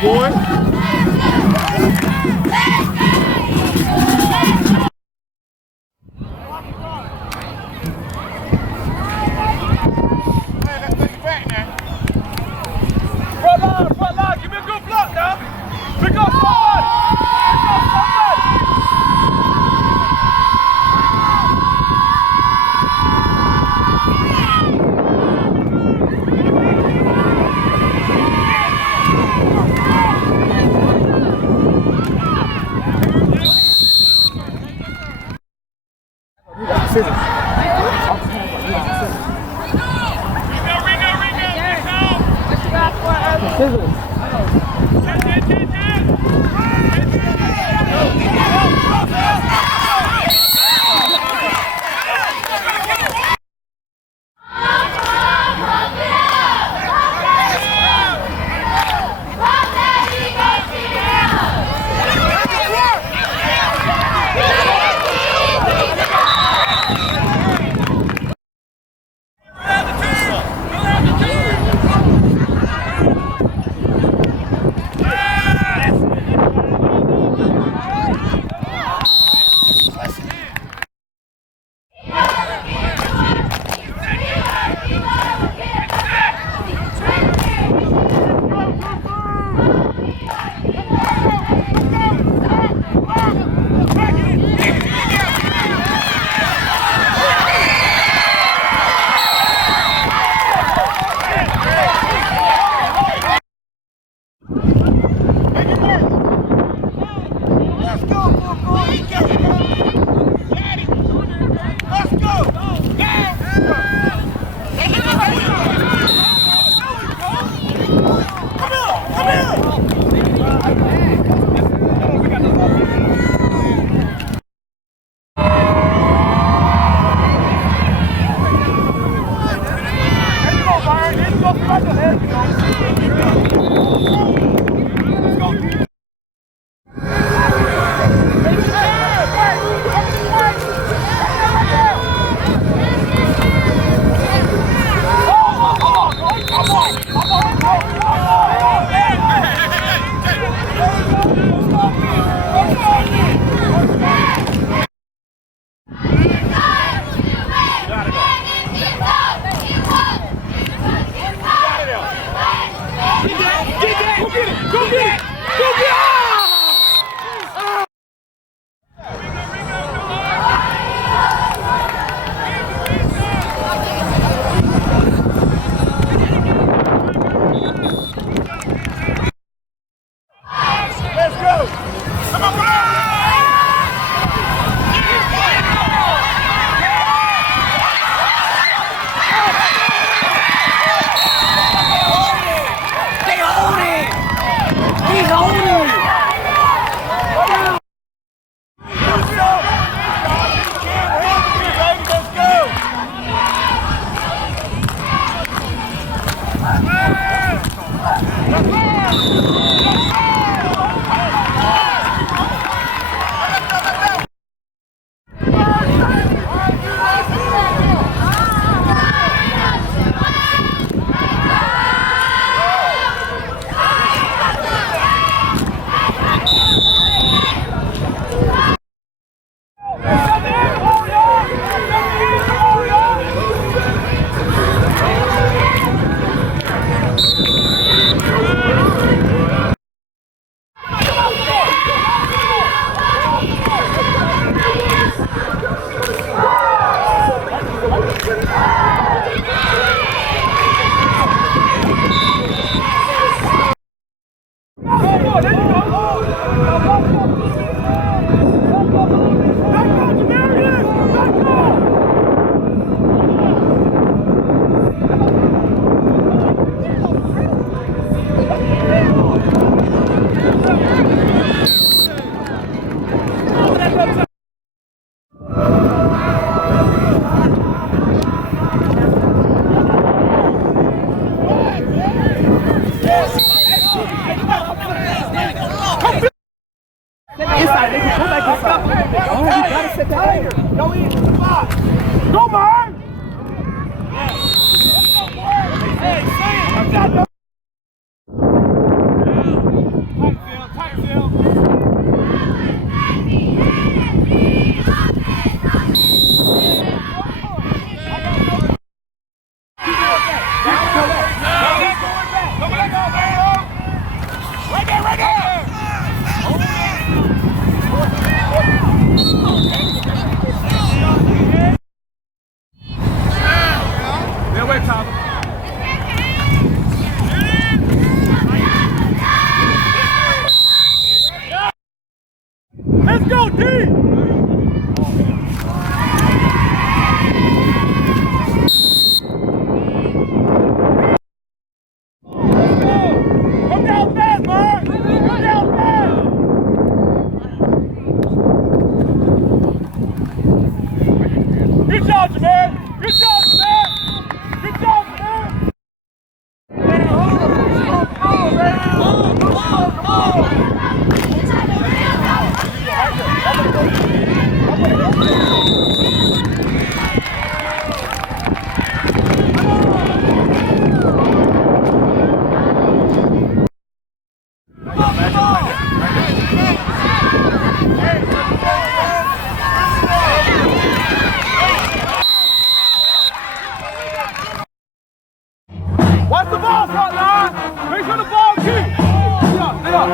Boy. Front line, give me a good block now. Pick up forward. inside. They can go back inside. Oh, you gotta set that here. Go in. Go, Mark. Hey, Sam. Tight field. Right there. Wait, Tom. Let's go, D! Come down fast, Mark! Come down fast! Good job, Jameer! Good job, Jameer! Good job, Jameer! Watch the ball, front line. Make sure the ball keeps. Sit up.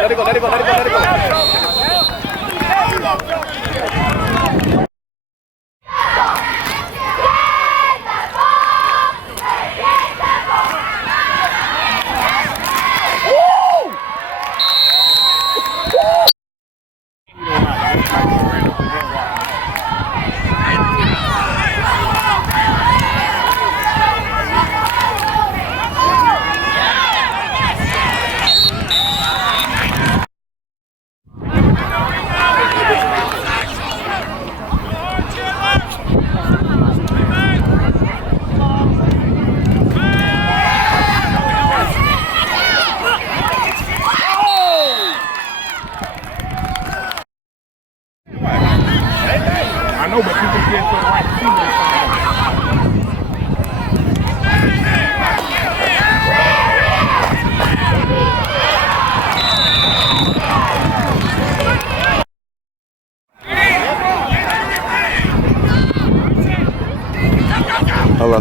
Let it go, let it go, let it go, let it go, let it go. I know, but you can get to the right receiver. Hello.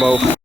Both.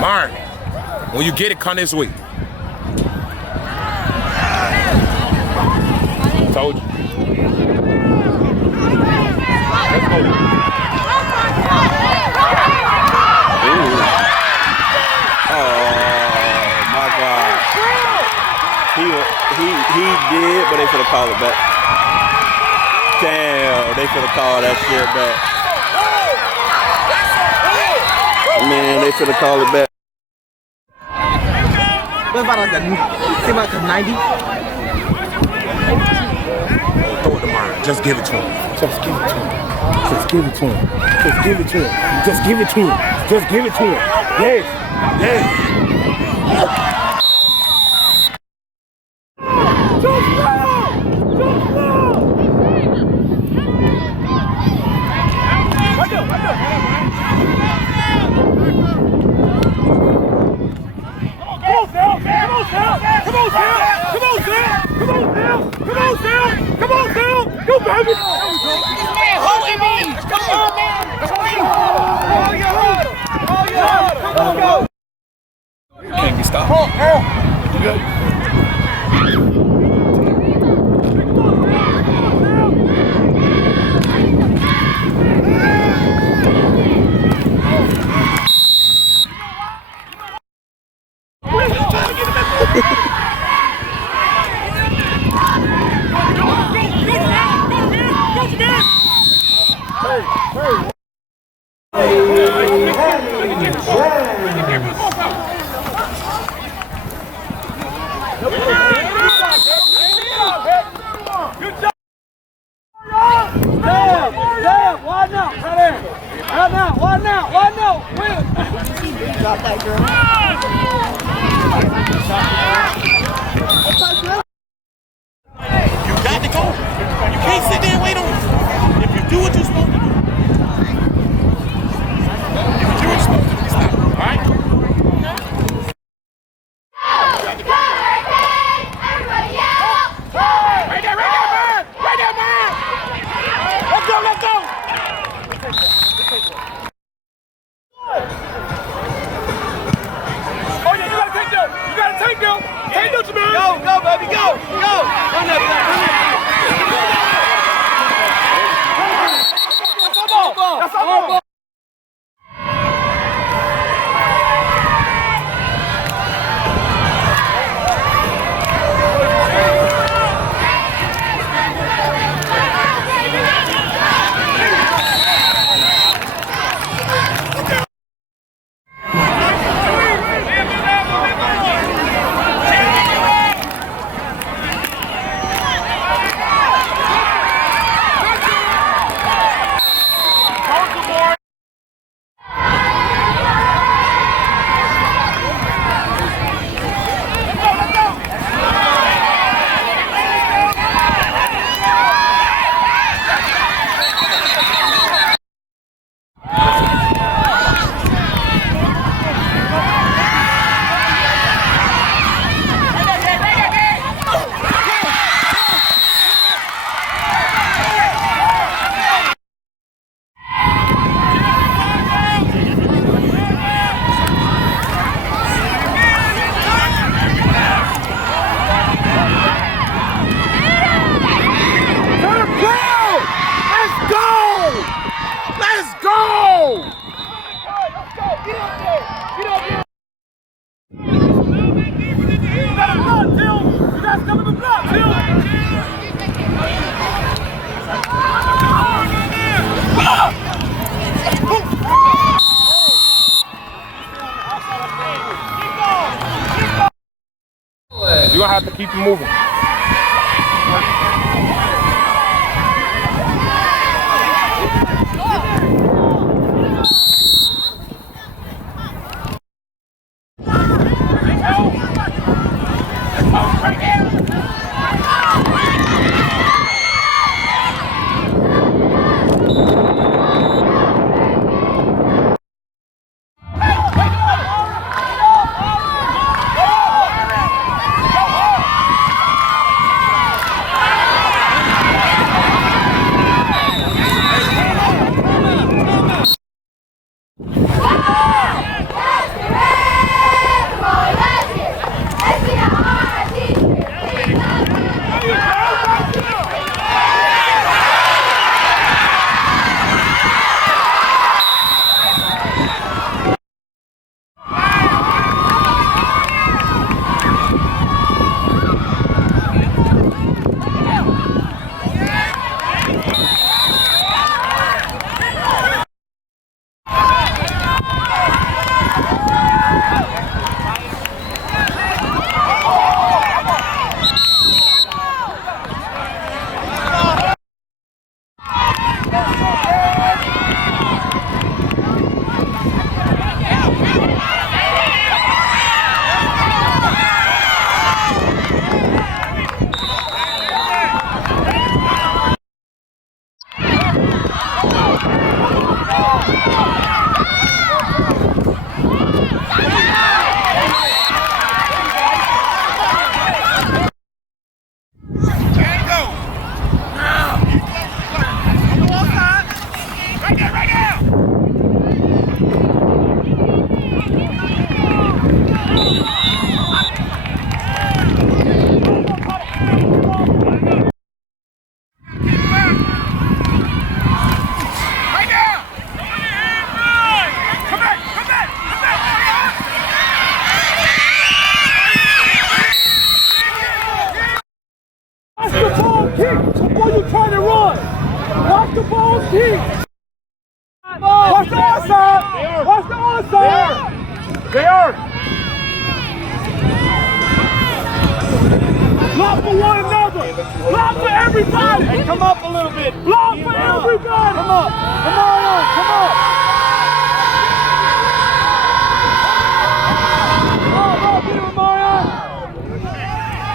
Mark, when you get it, come this way. Told you. Let's go. Ooh. Oh my God. He did, but they should have called it back. Damn, they should have called that shit back. Man, they should have called it back. What about like a 90? Throw it to Mark. Just give it to him. Just give it to him. Just give it to him. Just give it to him. Just give it to him. Just give it to him. Yes. Yes. Can't be stopped. You got to go. You can't sit there and wait on it. If you Do what you're supposed to do. Do what you're supposed to do. Stop. All right? Right there, man! Right there, man! Let's go, let's go! Oh yeah, you gotta take them! You gotta take them! Take them, man! Go, baby, go! Run that back. That's our ball! You're gonna have to keep it moving. Before you try to run, watch the ball kick. Watch the onside. Watch the onside. They are. Block for one another. Block for everybody. Hey, come up a little bit. Block for everybody. Come up. Come on. Come up.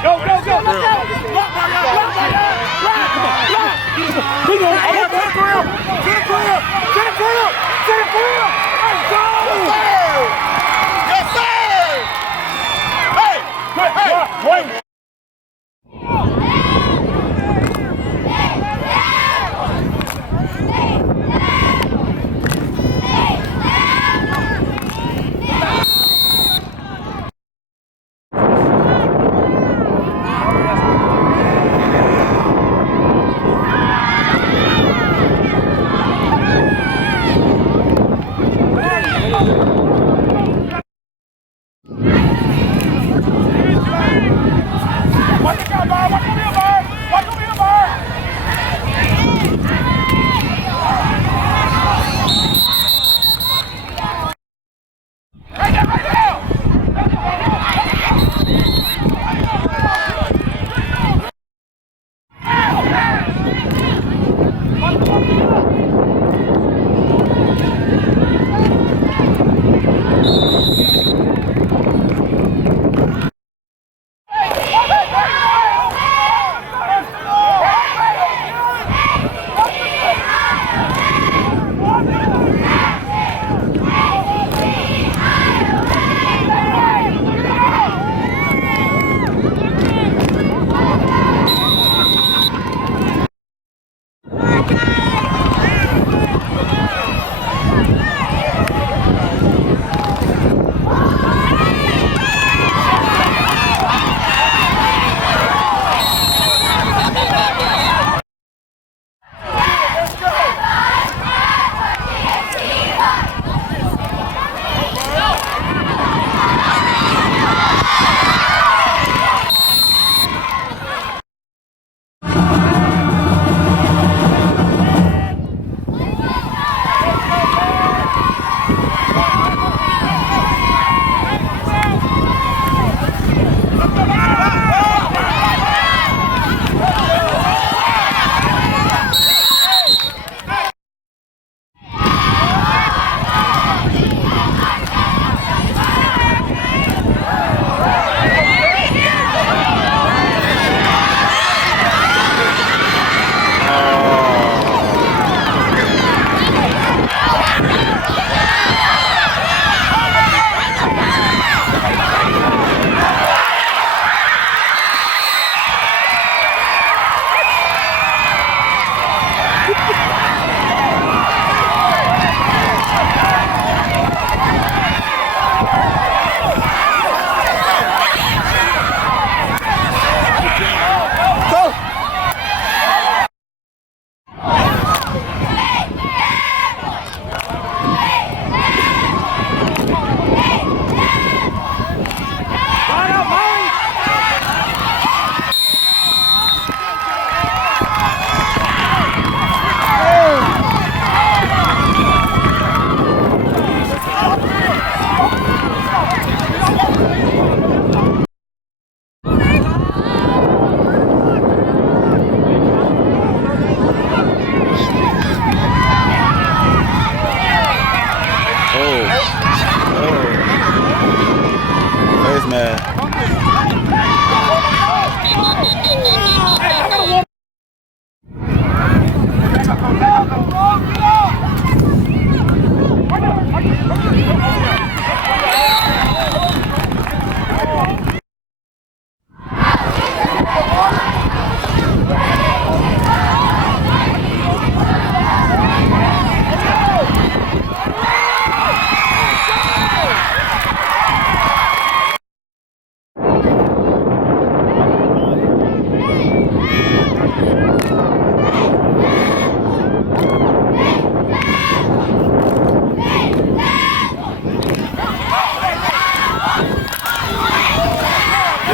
Go, go, go. Block, Marion. Block, Marion. Block, block. Come on. Block.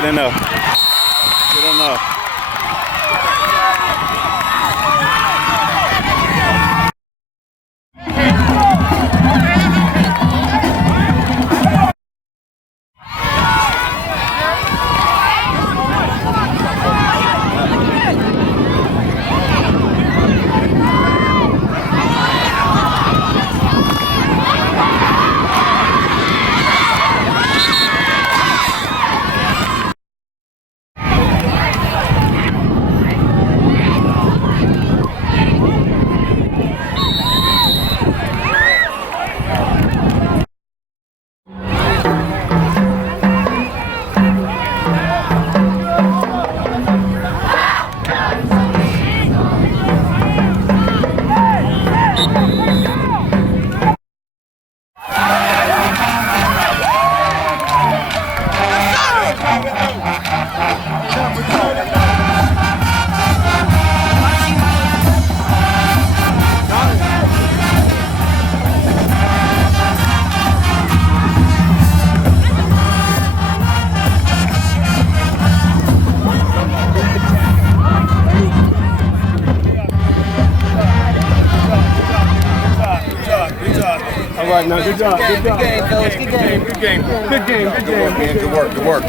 Good enough. Good enough. All right, now good job. Good job. Good game, fellas. Good game. Good game. Good game. Good game. Man, good work. Good work.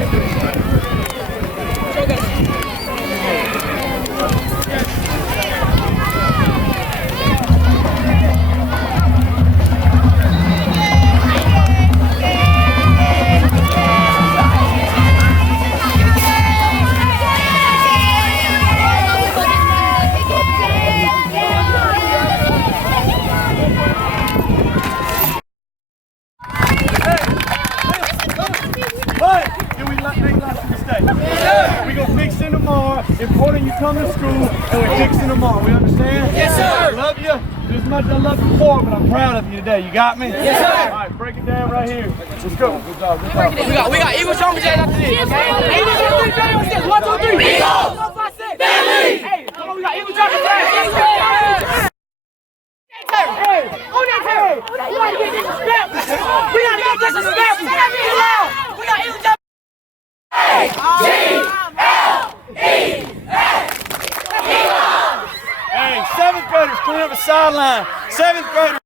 come to school and we're fixing tomorrow. We understand? Yes, sir. I love you just as much as I love you before, but I'm proud of you today. You got me? Yes, sir. All right, break it down right here. Let's go. Good job. Good job. We got Eagles on Jane after this. Eagles on 3, Jane on 6. 1, 2, 3. Eagles! 4, 5, 6. Family! Hey, come on, we got Eagles on Jane. Hey, on that turn. We gotta get disrespectful. We gotta get disrespectful. Say that really loud. We got Eagles on Hey, 7th graders, clean up the sideline. 7th graders.